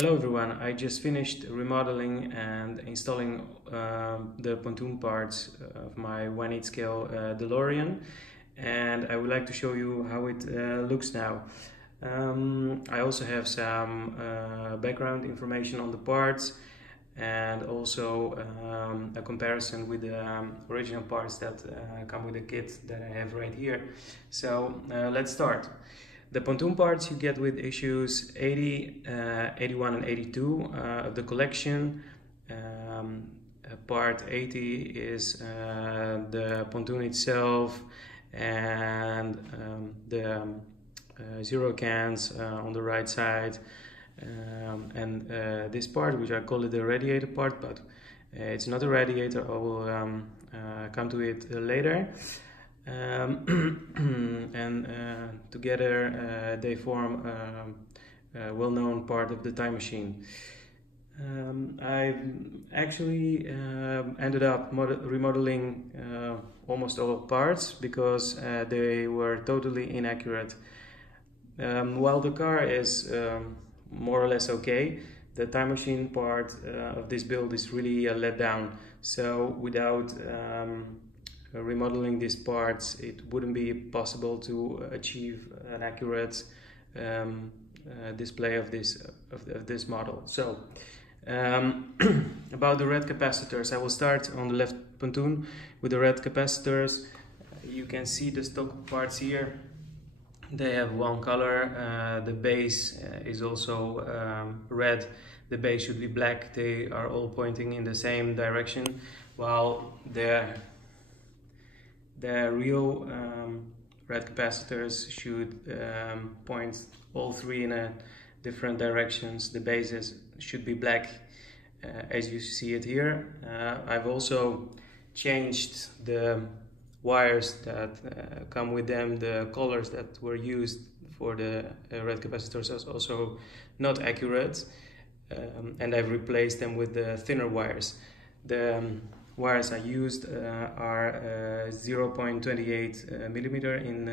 Hello everyone, I just finished remodeling and installing the pontoon parts of my 1/8 scale DeLorean, and I would like to show you how it looks now. I also have some background information on the parts and also a comparison with the original parts that come with the kit that I have right here. So let's start. The pontoon parts you get with issues 80, 81 and 82 of the collection. Part 80 is the pontoon itself and the zero cans on the right side, and this part, which I call it the radiator part, but it's not a radiator. I will come to it later. And together they form a well-known part of the time machine. I actually ended up remodeling almost all parts because they were totally inaccurate. While the car is more or less okay, the time machine part of this build is really a letdown. So without remodeling these parts, it wouldn't be possible to achieve an accurate display of this model. So about the red capacitors, I will start on the left pontoon with the red capacitors. You can see the stock parts here. They have one color. The base is also red. The base should be black. They are all pointing in the same direction, while the real red capacitors should point all three in different directions. The bases should be black, as you see it here. I've also changed the wires that come with them. The colors that were used for the red capacitors are also not accurate, and I've replaced them with the thinner wires. The wires I used are 0.28 millimeter in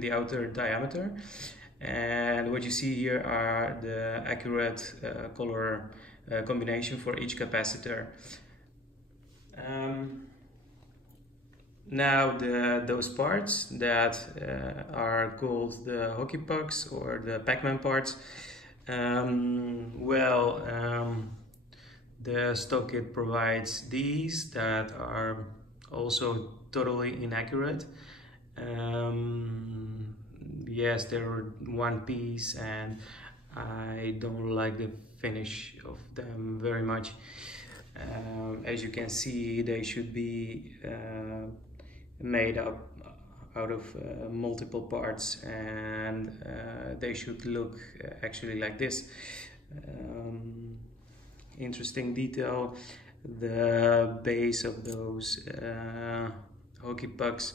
the outer diameter, and what you see here are the accurate color combination for each capacitor. Now those parts that are called the hockey pucks or the Pac-Man parts, the stock kit provides these that are also totally inaccurate. Yes, they're one piece and I don't like the finish of them very much. As you can see, they should be made up out of multiple parts, and they should look actually like this. Interesting detail, the base of those hockey pucks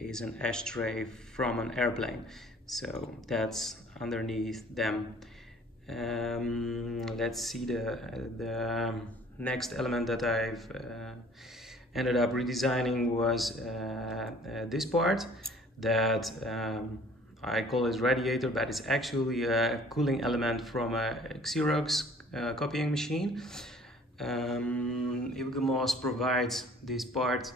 is an ashtray from an airplane, so that's underneath them. Let's see the next element that I've ended up redesigning was this part that I call it Radiator, but it's actually a cooling element from a Xerox copying machine. Ilgamos provides this part.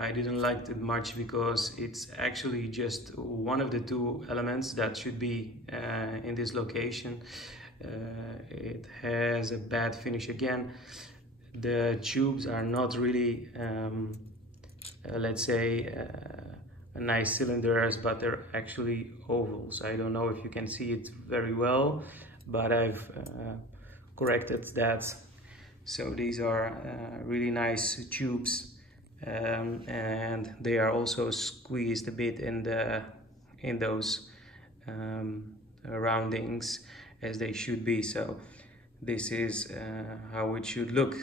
I didn't like it much because it's actually just one of the two elements that should be in this location. It has a bad finish again. The tubes are not really, let's say, nice cylinders, but they're actually ovals. I don't know if you can see it very well, but I've corrected that. So these are really nice tubes, and they are also squeezed a bit in those roundings as they should be. So this is how it should look.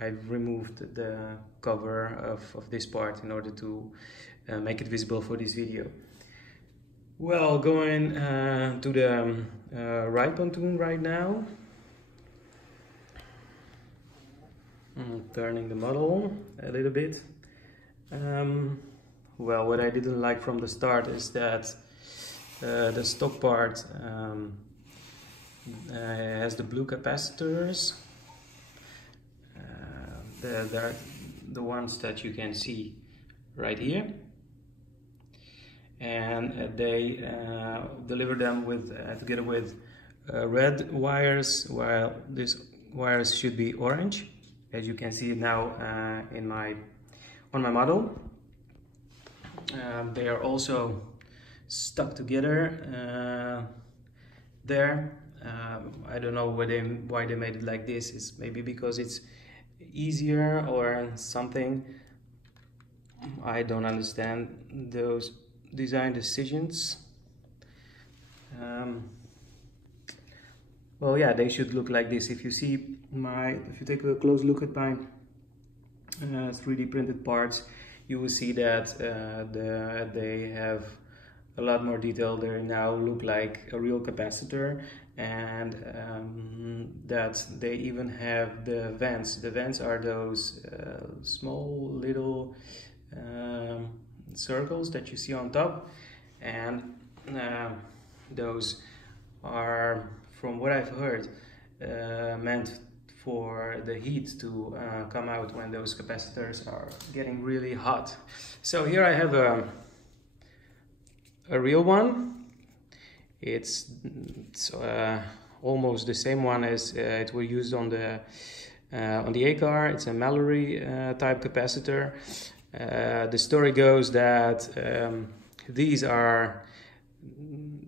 I've removed the cover of this part in order to make it visible for this video. Well, going to the right pontoon right now. Turning the model a little bit. Well, what I didn't like from the start is that the stock part It has the blue capacitors. They're the ones that you can see right here, and they deliver them with together with red wires, while these wires should be orange, as you can see now on my model. They are also stuck together there. I don't know why they made it like this. It's maybe because it's easier or something. I don't understand those design decisions. Well, yeah, they should look like this. If you take a close look at my 3D printed parts, you will see that they have a lot more detail. They now look like a real capacitor, and that they even have the vents. The vents are those small little circles that you see on top, and those are, from what I've heard, meant for the heat to come out when those capacitors are getting really hot. So here I have a real one. It's almost the same one as it was used on the A car. It's a Malory type capacitor. The story goes that these are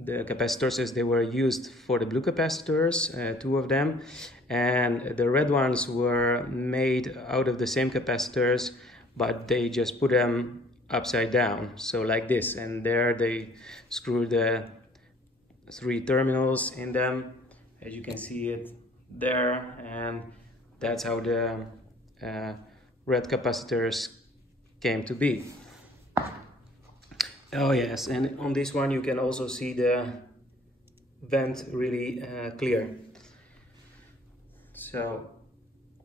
the capacitors as they were used for the blue capacitors, 2 of them, and the red ones were made out of the same capacitors, but they just put them upside down, so like this, and there they screwed the 3 terminals in them, as you can see it there, and that's how the red capacitors came to be. Oh yes, and on this one you can also see the vent really clear. So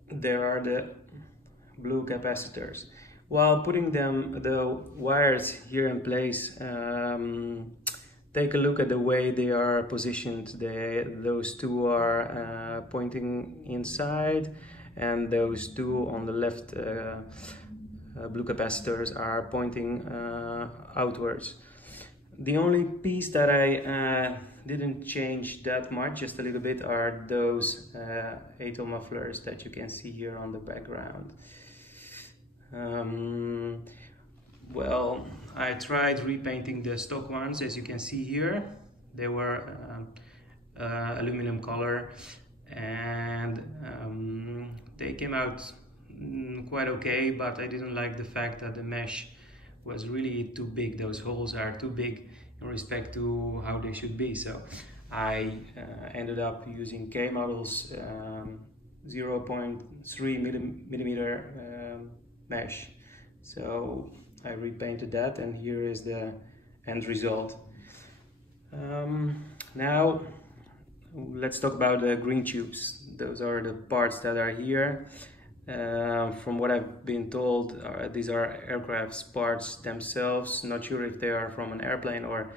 there are the blue capacitors. While putting the wires here in place, take a look at the way they are positioned. Those 2 are pointing inside, and those 2 on the left blue capacitors are pointing outwards. The only piece that I didn't change that much, just a little bit, are those ATOL mufflers that you can see here on the background. Well, I tried repainting the stock ones, as you can see here. They were aluminum color, and they came out quite okay, but I didn't like the fact that the mesh was really too big. Those holes are too big in respect to how they should be, so I ended up using K models 0.3 millimeter mesh. So I repainted that, and here is the end result. Now let's talk about the green tubes. Those are the parts that are here. From what I've been told, these are aircraft's parts themselves. Not sure if they are from an airplane, or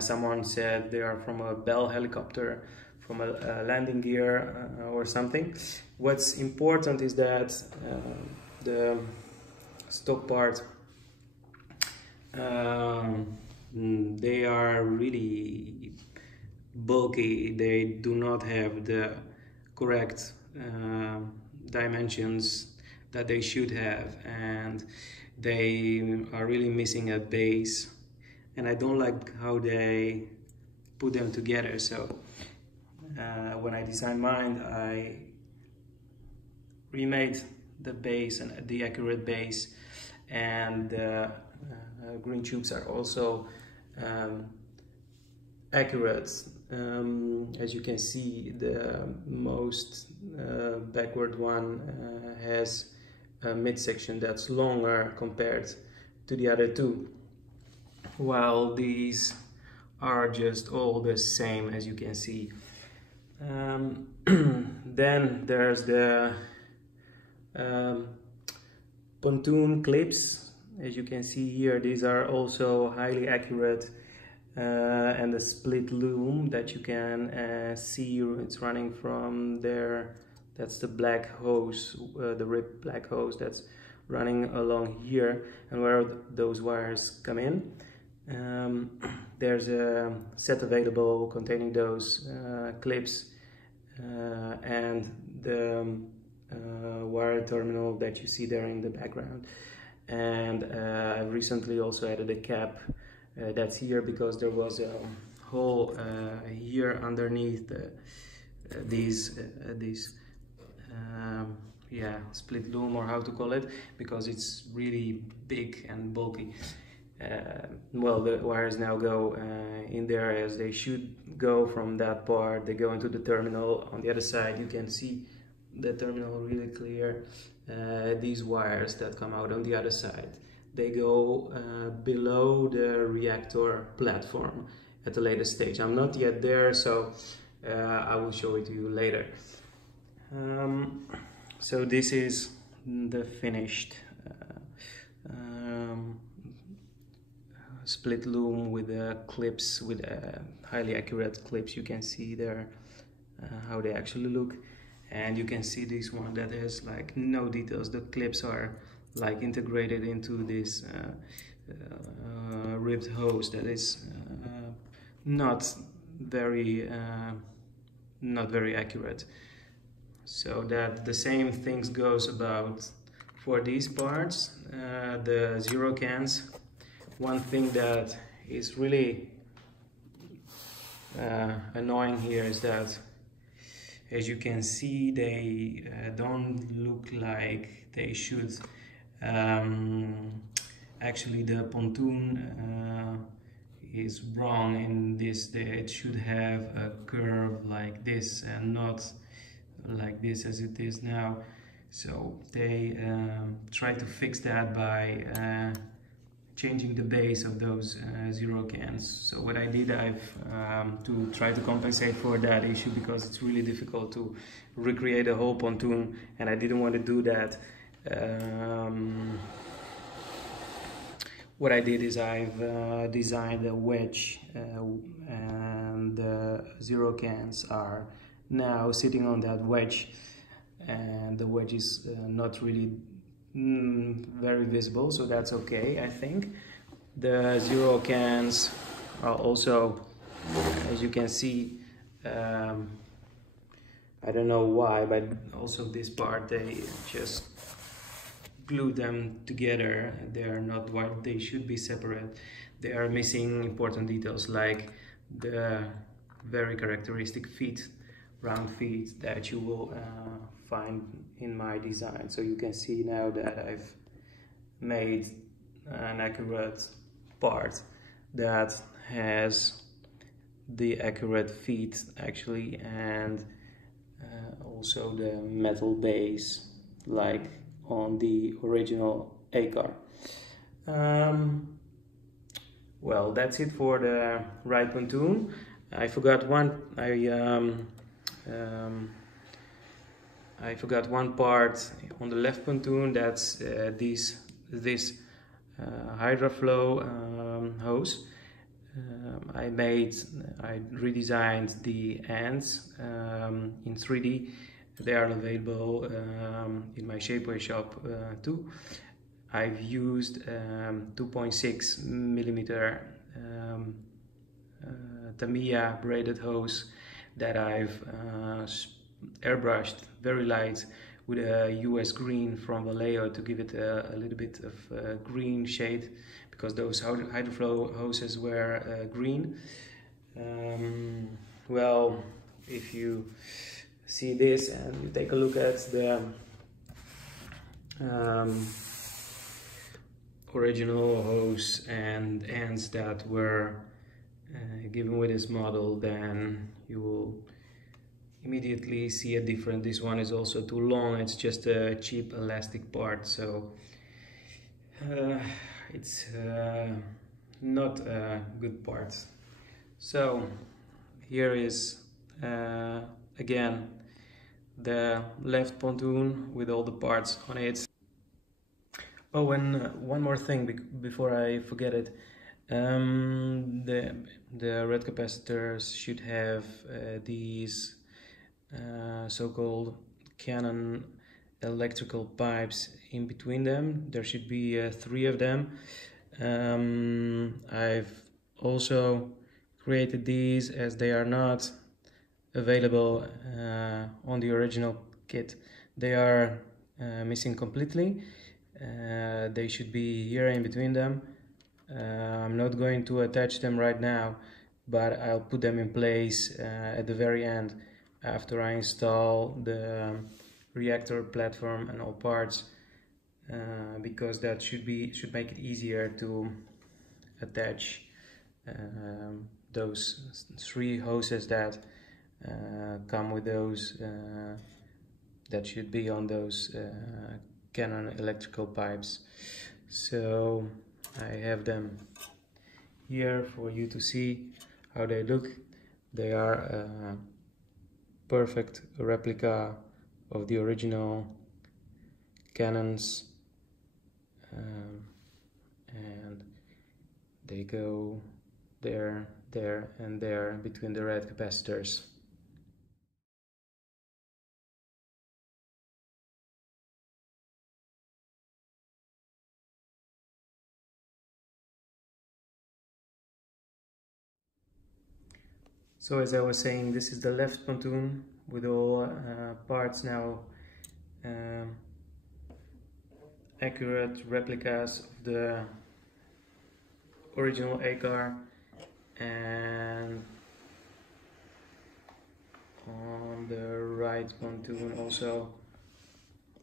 someone said they are from a Bell helicopter, from a landing gear or something. What's important is that the stock part, they are really bulky. They do not have the correct dimensions that they should have, and they are really missing a base, and I don't like how they put them together. So when I designed mine, I remade the base and the accurate base, and the green tubes are also accurate. As you can see, the most backward one has a midsection that's longer compared to the other 2, while these are just all the same, as you can see. Then there's the Pontoon Clips. As you can see here, these are also highly accurate, and the split loom that you can see. It's running from there. That's the black hose, the ripped black hose that's running along here, and where those wires come in. There's a set available containing those clips and the wire terminal that you see there in the background. And I've recently also added a cap that's here because there was a hole here underneath these yeah, split loom, or how to call it, because it's really big and bulky. Well, the wires now go in there as they should go from that part. They go into the terminal. On the other side you can see the terminal really clear. These wires that come out on the other side, they go below the reactor platform at a later stage. I'm not yet there, so I will show it to you later. So this is the finished split loom with clips, with highly accurate clips. You can see there how they actually look, and you can see this one that has like no details. The clips are like integrated into this ribbed hose that is not very accurate. So that the same things goes about for these parts, the zero cans. One thing that is really annoying here is that, as you can see, they don't look like they should. Actually, the pontoon is wrong in this. It should have a curve like this and not like this as it is now. So they try to fix that by changing the base of those zero cans. So what I did, I've to try to compensate for that issue, because it's really difficult to recreate a whole pontoon, and I didn't want to do that. What I did is I've designed a wedge, and the zero cans are now sitting on that wedge, and the wedge is not really very visible, so that's okay, I think. The zero cans are also, as you can see, I don't know why, but also this part, they just glue them together. They are not what they should be separate. They are missing important details like the very characteristic feet, round feet, that you will find in my design. So you can see now that I've made an accurate part that has the accurate feet actually, and also the metal base like on the original A-car. Well, that's it for the right pontoon. I forgot one. I forgot one part on the left pontoon. That's this HydraFlow hose. I redesigned the ends in 3D. They are available in my Shapewear shop too. I've used 2.6 millimeter Tamiya braided hose that I've airbrushed very light with a US green from Vallejo to give it a little bit of green shade, because those HydraFlow hoses were green. Well, if you see this and you take a look at the original hose and ends that were given with this model, then you will immediately see a difference. This one is also too long. It's just a cheap elastic part, so it's not a good part. So here is again the left pontoon with all the parts on it. Oh, and one more thing before I forget it. The red capacitors should have these so-called Canon electrical pipes in between them. There should be 3 of them. I've also created these as they are not available on the original kit. They are missing completely. They should be here in between them. I'm not going to attach them right now, but I'll put them in place at the very end after I install the reactor platform and all parts, because that should make it easier to attach those 3 hoses that come with those that should be on those Canon electrical pipes. So I have them here for you to see how they look. They are a perfect replica of the original Canons, and they go there, there and there between the red capacitors. So as I was saying, this is the left pontoon with all parts now accurate replicas of the original A-car, and on the right pontoon also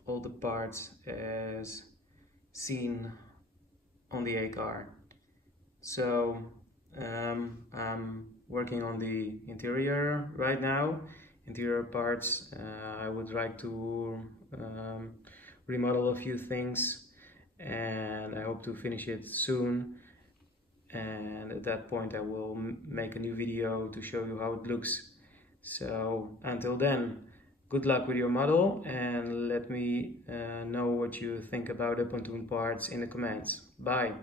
all the parts as seen on the A-car. So I'm working on the interior right now, interior parts. I would like to remodel a few things, and I hope to finish it soon, and at that point I will make a new video to show you how it looks. So until then, good luck with your model, and let me know what you think about the pontoon parts in the comments. Bye!